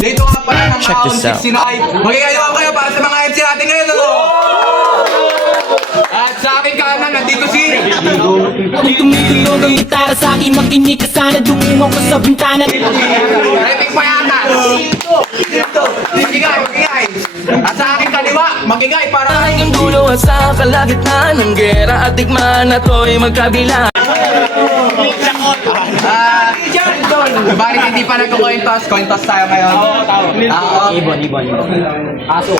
Dito nga pala ng Check Aon this out. 69. Magkakayawan kayo para sa mga MC natin ngayon, ano? At sa aking kanan, nandito si... Kung tumutulog ang gitara sa akin, makinig ka sana, dumungo ko sa bintana. Repic pa yata. Dito. Magigay. At sa aking kaliwa, magigay para... Ang dulo at sa kalagitnaan ng gera at digmaan at to'y magkabila. Barit hindi pa nag-coin toss. Coin toss tayo ngayon. Oo. Ibon. Aso.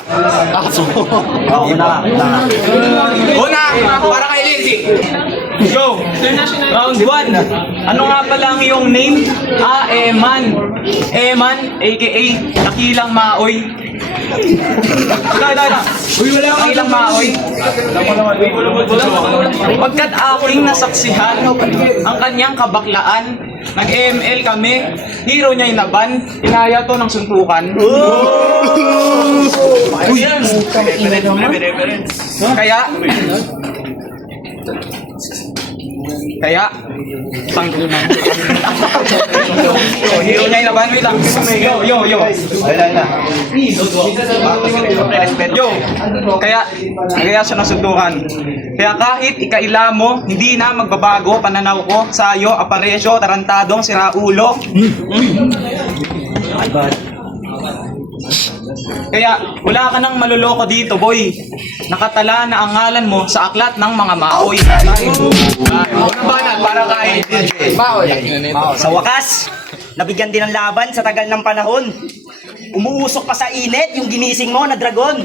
Una, para kay Lindsay. Go! Round 1. Ano nga pala ang iyong name? Eman. Eman, aka Dakilang Maoy. Dakilang Maoy. Pagkat aking nasaksihan ang kanyang kabaklaan, nag-ML kami, hero niya inaban, inaya to ng suntukan. Kaya, tanggunan. Hero niya inaban, wait lang. Yo. Kaya siya nasuntukan. Kaya kahit ikaila mo, hindi na magbabago pananaw ko sa iyo, aparesyo, tarantadong siraulo. Kaya wala ka nang maluloko dito, boy. Nakatala na ang ngalan mo sa aklat ng mga maoy. Unang banat para kay Maoy. Sa wakas, nabigyan din ng laban sa tagal ng panahon. Umuusok pa sa init yung ginising mo na dragon.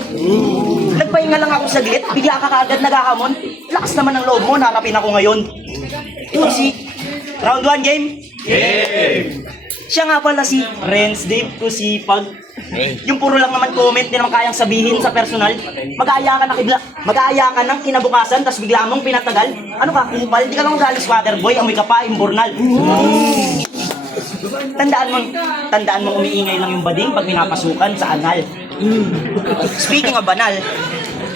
Nagpahinga lang ako saglit, bigla ka kaagad nagahamon. Lakas naman ng loob mo, narapin ako ngayon. Ito si round 1 game. Siya nga pala si Renz Dave Kusipag. Yung puro lang naman comment, di naman kayang sabihin sa personal. Mag-aaya ka ng kinabukasan, tapos bigla mong pinatagal. Ano ka, kupal? Di ka lang galing squatter boy, amoy ka pa, imbornal. Tandaan mo umiingay lang yung bading pag pinapasukan sa anal. Speaking of banal,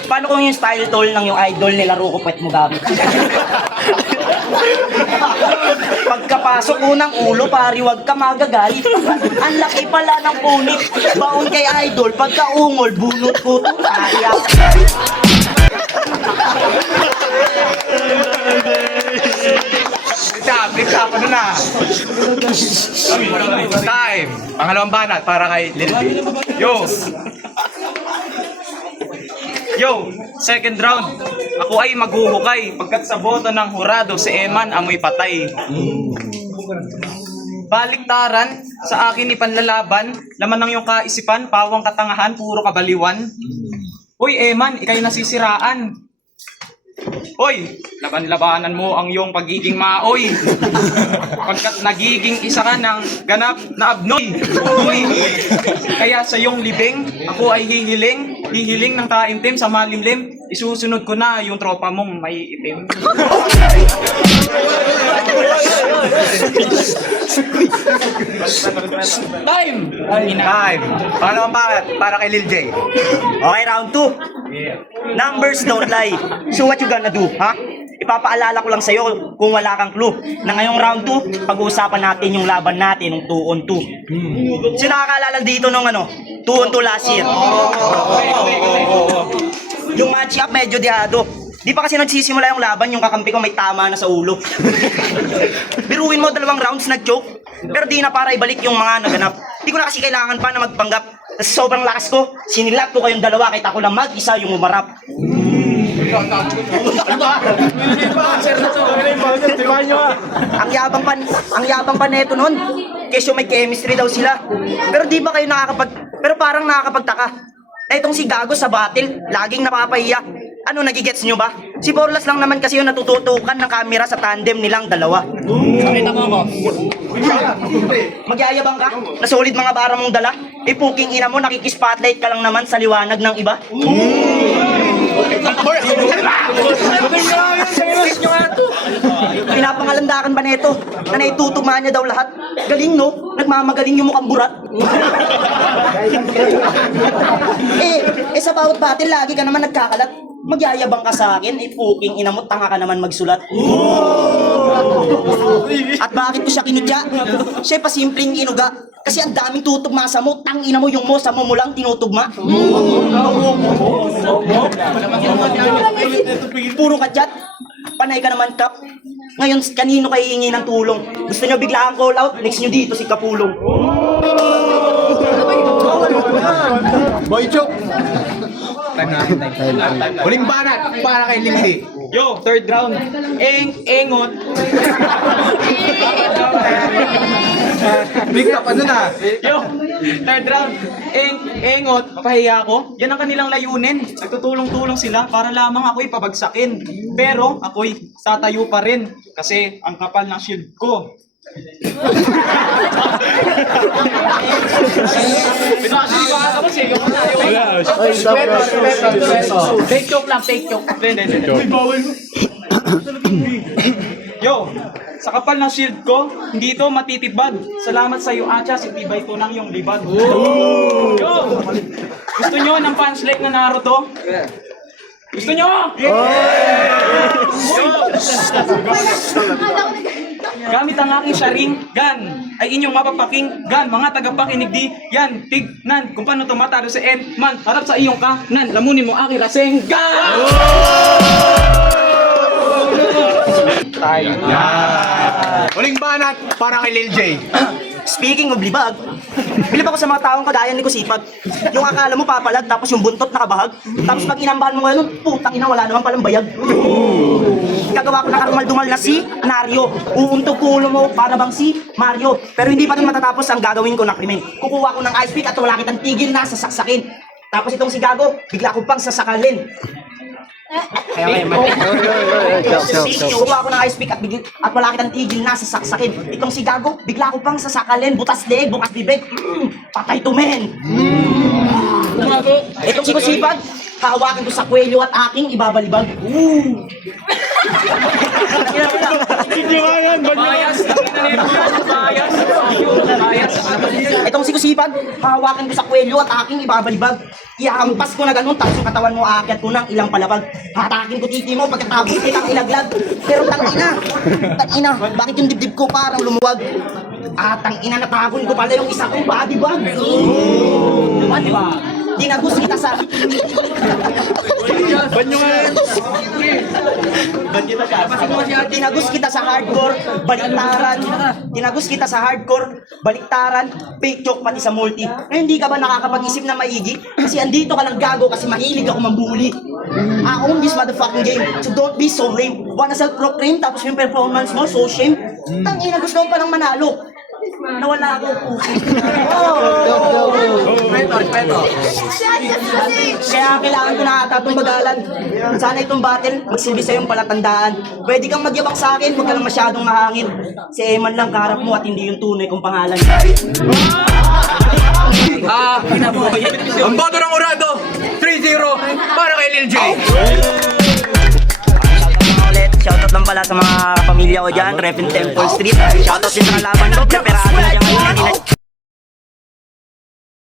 paano kung yung style tol ng yung idol nila Ruko Pet mo gamit? Pagkapasok unang ulo, pari wag ka magagalit. Ang laki pala ng punit. Baon kay idol, pagkaungol, bunot ko itong kaya. Flip-top, ano na? Time. Pangalawang banat para kay Lindsay. Yo, second round. Ako ay maghuhukay pagkat sa boto ng hurado si Eman amoy patay. Baliktaran sa akin ipanlalaban, laman ng iyong kaisipan, pawang katangahan, puro kabaliwan. Uy Eman, ikay nasisiraan. Hoy, laban-labanan mo ang iyong pagiging maoy. Pagkat nagiging isa ka ng ganap na abnoy. Uy, kaya sa iyong libing, ako ay hihiling ng taimtim sa malimlim. Isusunod ko na yung tropa mong may itim. Time. Pangalawang banat para kay Lil J. Okay, round 2. Numbers don't lie. So what you gonna do, ha? Ipapaalala ko lang sa'yo kung wala kang clue na ngayong round 2, pag-uusapan natin yung laban natin ng 2 on 2. Sino nakakaalala dito nung 2 on 2 last year? Yung match up medyo diado. Di pa kasi nagsisimula yung laban, yung kakampi ko may tama na sa ulo. Biruin mo 2 rounds nag-choke, pero di na para ibalik yung mga naganap. Di ko na kasi kailangan pa na magpanggap. Kasi sobrang lakas ko, sinilat ko kayong dalawa kahit ako lang mag-isa yung umarap. Ang yabang pa neto nun. Kesyo may chemistry daw sila. Pero parang nakakapagtaka. Na itong si Gago sa battle, laging napapahiya. Ano, nagigets nyo ba? Si Borlas lang naman kasi yung natututukan ng camera sa tandem nilang dalawa. Nakita mo ba? Magyayabang ka? Na solid mga bara mong dala? Puking ina mo, nakikispotlight ka lang naman sa liwanag ng iba? Pinapangalandakan ba neto na naitutuma niya daw lahat? Galing no? Nagmamagaling yung mukhang burat. Sa bawat battle lagi ka naman nagkakalat. Magyayabang ka sa akin, puking ina mo, tanga ka naman magsulat. At bakit ko siya kinudya? Siya pa simpleng inuga. Kasi ang daming tutugma sa mo, tangina mo yung mo sa mo lang tinutugma. Puro kadyat. Panay ka naman, Kap. Ngayon, kanino kayo hihingi ng tulong? Gusto nyo biglaan call out? Next nyo dito si Kapulong. Boy Chok. Huling banat para kay Lindy. Yo, third round. Engot. Big up, ano na? Yo, third round. Engot. Pahiya ako. Yan ang kanilang layunin. Nagtutulong-tulong sila para lamang ako'y pabagsakin. Pero ako'y tatayo pa rin. Kasi ang kapal ng shield ko. Take joke lang, take joke. Yo, sa kapal ng shield ko, hindi ito matitibag. Salamat sa iyo, Acha, si Tibay to ng iyong libag. Yo, gusto nyo ng punchline na Naruto? Gusto nyo? Yo! Gamit ang aking sharing gun ay inyong mapapakinggan, mga tagapakinig di yan tignan kung paano tumatalo si N-Man harap sa iyong kanan, lamunin mo aking rasenggan. Huling banat para kay Lil J. Speaking of libag, bilib ako sa mga taong kagaya ni Kusipag. Yung akala mo papalag, tapos yung buntot nakabahag. Tapos pag inambahan mo ngayon, putang ina, wala naman palang bayag. Gagawa ko ng karumal-dumal na si Nario. Uuntog ko ulo mo para bang si Mario. Pero hindi pa rin matatapos ang gagawin ko na krimen. Kukuha ko ng ice pick at wala kitang tigil na sasaksakin. Tapos itong si Gago, bigla ko pang sasakalin. Kukuha ko ng ice pick at wala kitang tigil na sasaksakin. Itong si Gago, bigla ko pang sasakalin. Butas leg, bukas bibig. Patay to men. Itong si Kusipag, hahawakan ko sa kwelyo at aking ibabalibag. Itong si Kusipag, hahawakan ko sa kwelyo at aking ibabalibag. Ihahampas ko na ganun, tapos yung katawan mo aakyat ko ng ilang palabag. Hatakin ko titi mo pagkatapos kitang ilaglag. Pero tangina, bakit yung dibdib ko parang lumuwag? Tangina, natakon ko pala yung isa kong body bag. Diba? Tinagos kita sa... Tinagos kita sa hardcore, baliktaran. Tinagos kita sa hardcore, baliktaran, fake joke pati sa multi. Hindi ka ba nakakapag-isip na maigi? Kasi andito ka lang gago kasi mahilig ako mambuli. I own this motherfucking game, so don't be so lame. Wanna self-proclaim tapos yung performance mo, so shame. Tangina, gusto ko pa lang manalo. Nawala ako. Kaya kailangan ko na ata itong bagalan. Sana itong battle, magsilbi sa iyong palatandaan. Pwede kang magyabang sa akin, huwag ka lang masyadong mahangin. Si Eman lang kaharap mo at hindi yung tunay kong pangalan. Ang boto ng Urado, 3-0 para kay Lil J. Shoutout lang pala sa mga pamilya ko dyan, Rep in Temple Street. Shoutout din sa kalaban ko, preparado na dyan ngayon.